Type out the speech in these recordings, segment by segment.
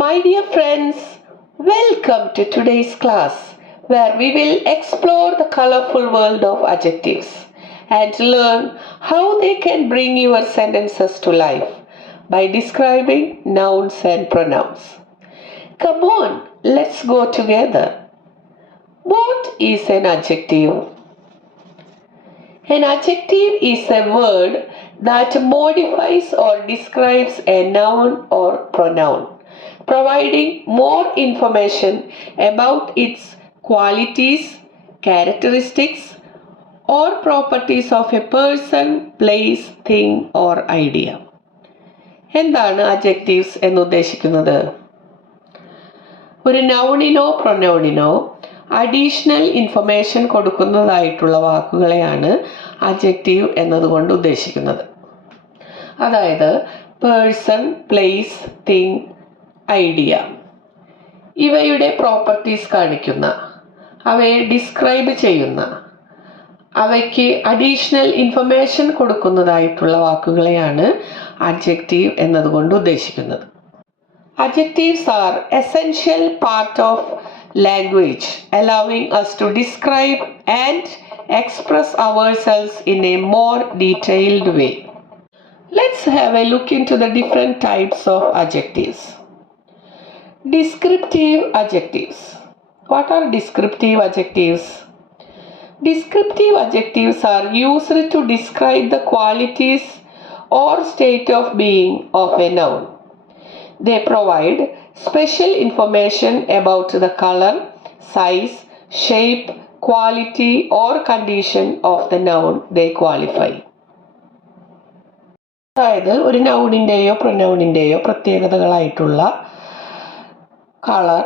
My dear friends, welcome to today's class where we will explore the colorful world of adjectives and learn how they can bring your sentences to life by describing nouns and pronouns. Come on, let's go together. What is an adjective? An adjective is a word that modifies or describes a noun or pronoun, providing more information about its qualities, characteristics, or properties of a person, place, thing or idea. എന്താണ് adjectives എന്ന് ഉദ്ദേശിക്കുന്നത്? ഒരു നൗണിനോ പ്രൊനൗണിനോ additional information കൊടുക്കുന്നതായിട്ടുള്ള വാക്കുകളെയാണ് അഡ്ജക്റ്റീവ് എന്നതുകൊണ്ട് ഉദ്ദേശിക്കുന്നത്. അതായത് പേഴ്സൺ, പ്ലേസ്, തിങ്, ഐഡിയ ഇവയുടെ പ്രോപ്പർട്ടീസ് കാണിക്കുന്ന, അവയെ ഡിസ്ക്രൈബ് ചെയ്യുന്ന, അവയ്ക്ക് അഡീഷണൽ ഇൻഫർമേഷൻ കൊടുക്കുന്നതായിട്ടുള്ള വാക്കുകളെയാണ് അഡ്ജക്റ്റീവ് എന്നതുകൊണ്ട് ഉദ്ദേശിക്കുന്നത്. Adjectives are essential part of language, allowing us to describe and express ourselves in a more detailed way. Let's have a look into the different types of adjectives. Descriptive adjectives. What are descriptive adjectives? Descriptive adjectives are used to describe the qualities or state of being of a noun. They provide special information about the color, size, shape, quality or condition of the noun they qualify. അതായത് ഒരു നൗണിൻ്റെയോ പ്രൊനൗണിൻ്റെയോ പ്രത്യേകതകളായിട്ടുള്ള colour,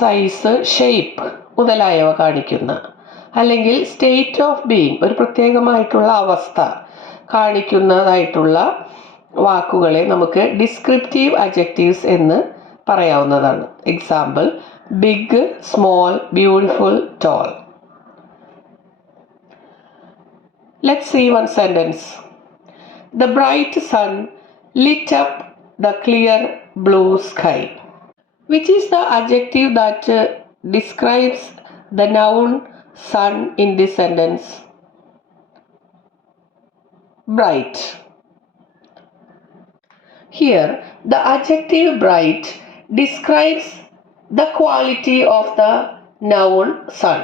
size, shape മുതലായവ കാണിക്കുന്ന, അല്ലെങ്കിൽ state of being ഒരു പ്രത്യേകമായിട്ടുള്ള അവസ്ഥ കാണിക്കുന്നതായിട്ടുള്ള വാക്കുകളെ നമുക്ക് ഡിസ്ക്രിപ്റ്റീവ് അഡ്ജക്റ്റീവ്സ് എന്ന് പറയാവുന്നതാണ്. Example: big, small, beautiful, tall. Let's see one sentence. The bright sun lit up the clear blue sky. Which is the adjective that describes the noun sun in this sentence? Bright. Here, the adjective bright describes the quality of the noun sun,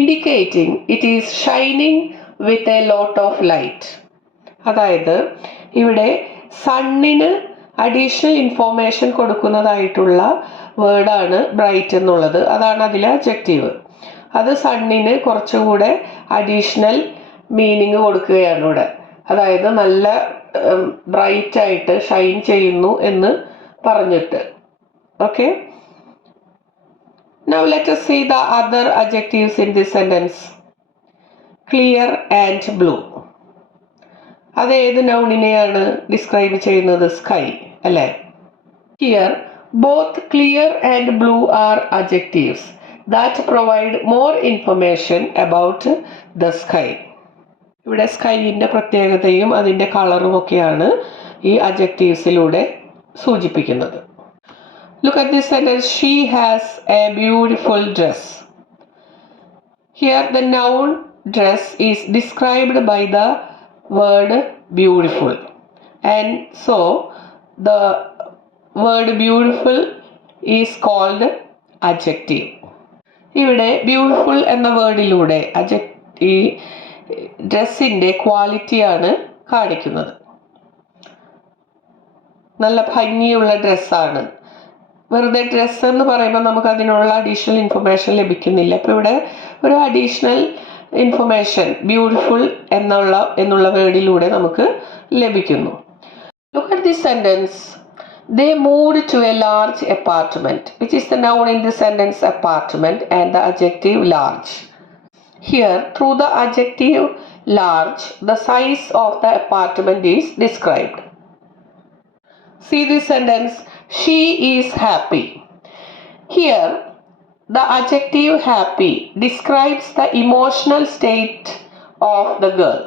indicating it is shining with a lot of light. അതായത് ഇവിടെ സണ്ണിന് additional information കൊടുക്കുന്നതായിട്ടുള്ള വേർഡാണ് ബ്രൈറ്റ് എന്നുള്ളത്. അതാണ് അതിലെ അഡ്ജക്റ്റീവ്. അത് സണ്ണിന് കുറച്ചുകൂടെ അഡീഷണൽ മീനിങ് കൊടുക്കുകയാണ് ഇവിടെ. അതായത് നല്ല ബ്രൈറ്റ് ആയിട്ട് ഷൈൻ ചെയ്യുന്നു എന്ന് പറഞ്ഞിട്ട്. Okay, now let us see the other adjectives in this sentence. Clear and blue. അത് ഏത് നൗണിനെയാണ് ഡിസ്ക്രൈബ് ചെയ്യുന്നത്? സ്കൈ അല്ലേ? Here both clear and blue are adjectives that provide more information about the sky. ഇവിടെ സ്കൈയിൻ്റെ പ്രത്യേകതയും അതിൻ്റെ കളറും ഒക്കെയാണ് ഈ അഡ്ജക്റ്റീവ്സിലൂടെ സൂചിപ്പിക്കുന്നത്. Look at this sentence. She has a beautiful dress. Here the noun dress is described by the word beautiful, and so the word beautiful is called adjective. ഇവിടെ ബ്യൂട്ടിഫുൾ എന്ന വേർഡിലൂടെ ഈ ഡ്രസ്സിൻ്റെ ക്വാളിറ്റിയാണ് കാണിക്കുന്നത്. നല്ല ഭംഗിയുള്ള ഡ്രസ്സാണ്. വെറുതെ ഡ്രസ്സ് എന്ന് പറയുമ്പോൾ നമുക്ക് അതിനുള്ള അഡീഷണൽ ഇൻഫർമേഷൻ ലഭിക്കുന്നില്ല. അപ്പോൾ ഇവിടെ ഒരു അഡീഷണൽ ഇൻഫർമേഷൻ ബ്യൂട്ടിഫുൾ എന്നുള്ള വേർഡിലൂടെ നമുക്ക് ലഭിക്കുന്നു. Look at this sentence. They moved to a large apartment, which is the noun in this sentence, apartment, and the adjective large. Here, through the adjective large, the size of the apartment is described. See this sentence. She is happy. Here, the adjective happy describes the emotional state of the girl.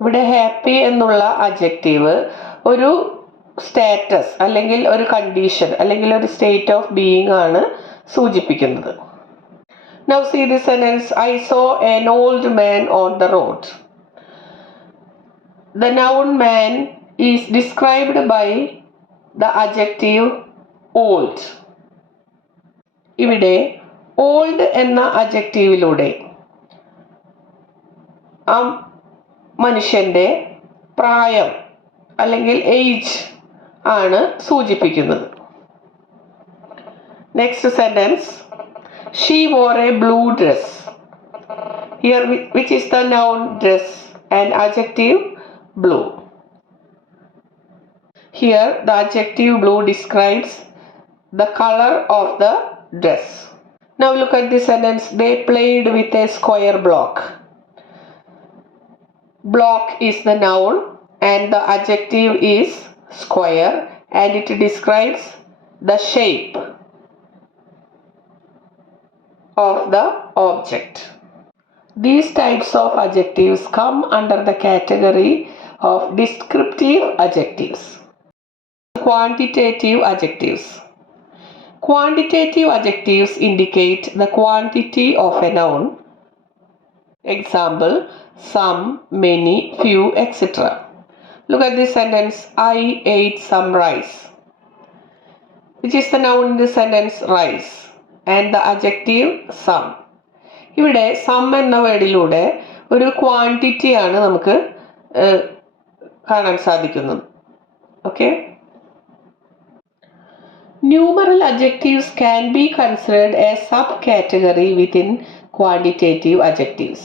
ഇവിടെ ഹാപ്പി എന്നുള്ള അഡ്ജക്റ്റീവ് ഒരു സ്റ്റാറ്റസ് അല്ലെങ്കിൽ ഒരു കണ്ടീഷൻ അല്ലെങ്കിൽ ഒരു state of being ആണ് സൂചിപ്പിക്കുന്നത്. Now see this sentence. I saw an old man on the road. The noun man is described by the adjective old. ഇവിടെ old എന്ന adjectiveലൂടെ ആ മനുഷ്യൻ്റെ പ്രായം അല്ലെങ്കിൽ ഏജ് ആണ് സൂചിപ്പിക്കുന്നത്. Next sentence. She wore a blue dress. Here which is the noun dress and adjective blue. Here the adjective blue describes the color of the dress. Now look at this sentence. They played with a square block. Block is the noun and the adjective is square and it describes the shape of the object. These types of adjectives come under the category of descriptive adjectives. Quantitative adjectives. Quantitative adjectives indicate the quantity of a noun. Example, some, many, few, etc. Look at this sentence. I ate some rice. Which is the noun in this sentence? Rice. And the adjective some. ഇവിടെ സം എന്ന വേർഡിലൂടെ ഒരു ക്വാണ്ടിറ്റിയാണ് നമുക്ക് കാണാൻ സാധിക്കുന്നത്. Okay. Numeral adjectives can be considered a subcategory within quantitative adjectives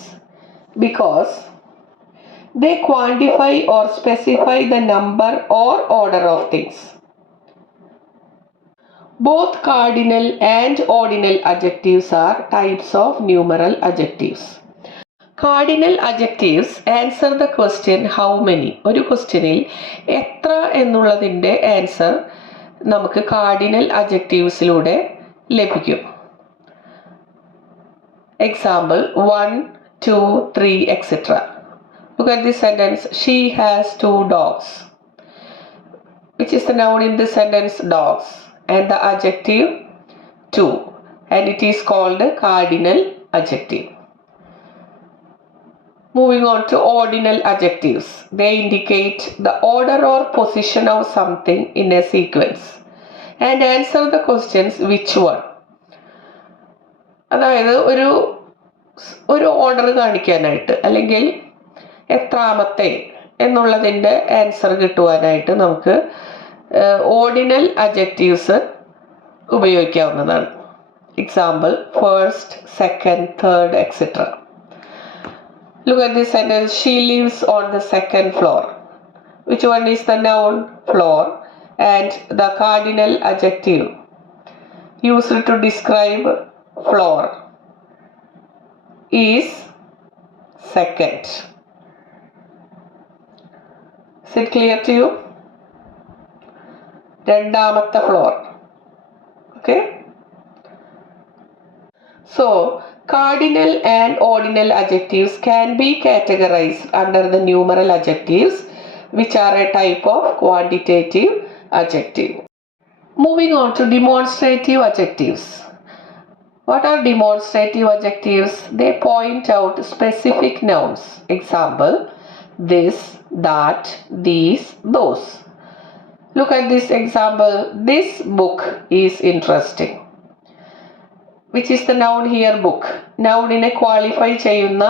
because they quantify or specify the number or order of things. Both cardinal and ordinal adjectives are types of numeral adjectives. Cardinal adjectives answer the question how many. ഒരു ക്വസ്റ്റ്യനിൽ എത്ര എന്നുള്ളതിൻ്റെ ആൻസർ നമുക്ക് കാർഡിനൽ അഡ്ജക്റ്റീവ്സിലൂടെ ലഭിക്കും. എക്സാമ്പിൾ 1, 2, 3, etc. Look at this sentence. She has 2 dogs. Which is the noun in this sentence? Dogs. And the adjective 2 and it is called a cardinal adjective. Moving on to ordinal adjectives. They indicate the order or position of something in a sequence and answer the questions which one. അതായത് ഒരു ഓർഡർ കാണിക്കാനായിട്ട് അല്ലെങ്കിൽ എത്രാമത്തെ എന്നുള്ളതിൻ്റെ answer കിട്ടുവാനായിട്ട് നമുക്ക് ordinal adjectives ഉപയോഗിക്കാവുന്നതാണ്. Example first, second, third, etcetera. Look at this sentence. She lives on the second floor. Which one is the noun? Floor. And the cardinal adjective used to describe floor is second. Is it clear to you? രണ്ടാമത്തെ floor. Okay. So cardinal and ordinal adjectives can be categorized under the numeral adjectives which are a type of quantitative adjective. Moving on to demonstrative adjectives. What are demonstrative adjectives? They point out specific nouns. Example, this, that, these, those. Look at this example. This book is interesting. Which is the noun here? Book. നൗണിനെ qualify ചെയ്യുന്ന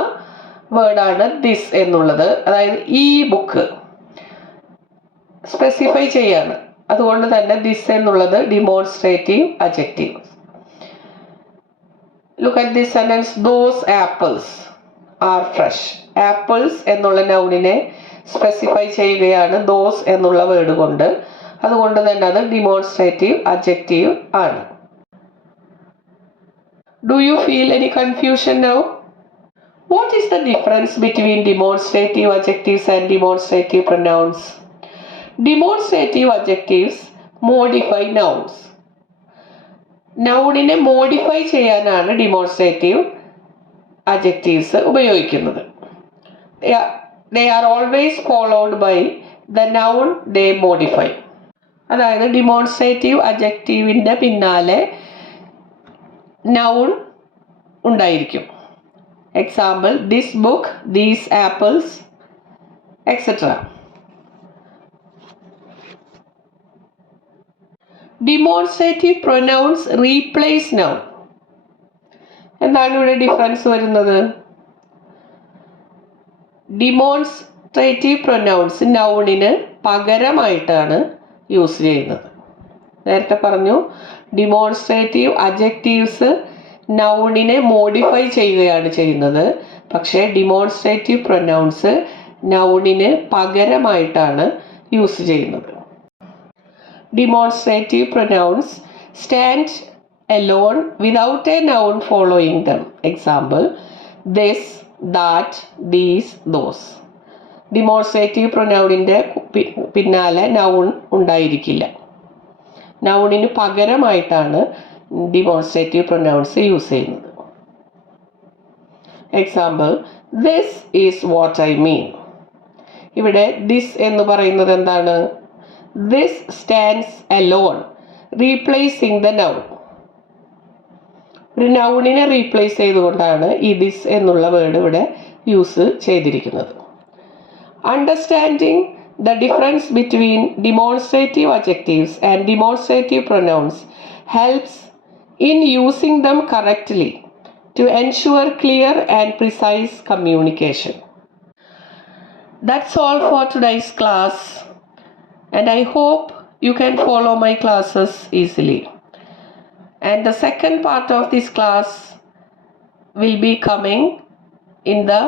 വേർഡാണ് ദിസ് എന്നുള്ളത്. അതായത് ഈ book specify ചെയ്യാണ്. അതുകൊണ്ട് തന്നെ ദിസ് എന്നുള്ളത് ഡിമോൺസ്ട്രേറ്റീവ് adjective. Look at this sentence. Those apples R fresh. Apples എന്നുള്ള നൗണിനെ സ്പെസിഫൈ ചെയ്യുകയാണ് ദോസ് എന്നുള്ള വേർഡ് കൊണ്ട്. അതുകൊണ്ട് തന്നെ അത് ഡിമോൺസ്ട്രേറ്റീവ് അഡ്ജക്റ്റീവ് ആണ്. Do you feel any confusion now? What is the difference between demonstrative adjectives and demonstrative pronouns? Demonstrative adjectives modify nouns. നൗണിനെ മോഡിഫൈ ചെയ്യാനാണ് ഡിമോൺസ്ട്രേറ്റീവ് അഡ്ജക്റ്റീവ്സ് ഉപയോഗിക്കുന്നത്. They are always followed by the noun they modify. അതായത് ഡിമോൺസ്ട്രേറ്റീവ് അഡ്ജക്റ്റീവിൻ്റെ പിന്നാലെ noun ഉണ്ടായിരിക്കും. Example this book, these apples, etcetera. Demonstrative pronouns replace noun. എന്താണ് ഇവിടെ ഡിഫറൻസ് വരുന്നത്? ഡിമോൺസ്ട്രേറ്റീവ് പ്രൊനൗൺസ് നൗണിന് പകരമായിട്ടാണ് യൂസ് ചെയ്യുന്നത്. നേരത്തെ പറഞ്ഞു ഡിമോൺസ്ട്രേറ്റീവ് അഡ്ജക്റ്റീവ്സ് നൗണിനെ മോഡിഫൈ ചെയ്യുകയാണ് ചെയ്യുന്നത്. പക്ഷേ ഡിമോൺസ്ട്രേറ്റീവ് പ്രൊനൗൺസ് നൗണിന് പകരമായിട്ടാണ് യൂസ് ചെയ്യുന്നത്. Demonstrative pronouns stand alone without a noun following them. Example, this, that, these, those. Demonstrative pronounന്റെ പിന്നാലെ നൗൺ ഉണ്ടായിരിക്കില്ല. നൗണിന് പകരമായിട്ടാണ് ഡിമോൺസ്ട്രേറ്റീവ് പ്രൊനൗൺസ് യൂസ് ചെയ്യുന്നത്. Example, this is what I mean. ഇവിടെ ദിസ് എന്ന് പറയുന്നത് എന്താണ്? This stands alone, replacing the noun. ഒരു നൗണിനെ റീപ്ലേസ് ചെയ്തുകൊണ്ടാണ് ഈ ദിസ് എന്നുള്ള വേർഡ് ഇവിടെ യൂസ് ചെയ്തിരിക്കുന്നത്. Understanding the difference between demonstrative adjectives and demonstrative pronouns helps in using them correctly to ensure clear and precise communication. That's all for today's class, and I hope you can follow my classes easily. And the second part of this class will be coming in the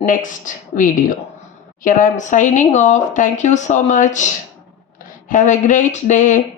next video. Here I am signing off. Thank you so much. Have a great day.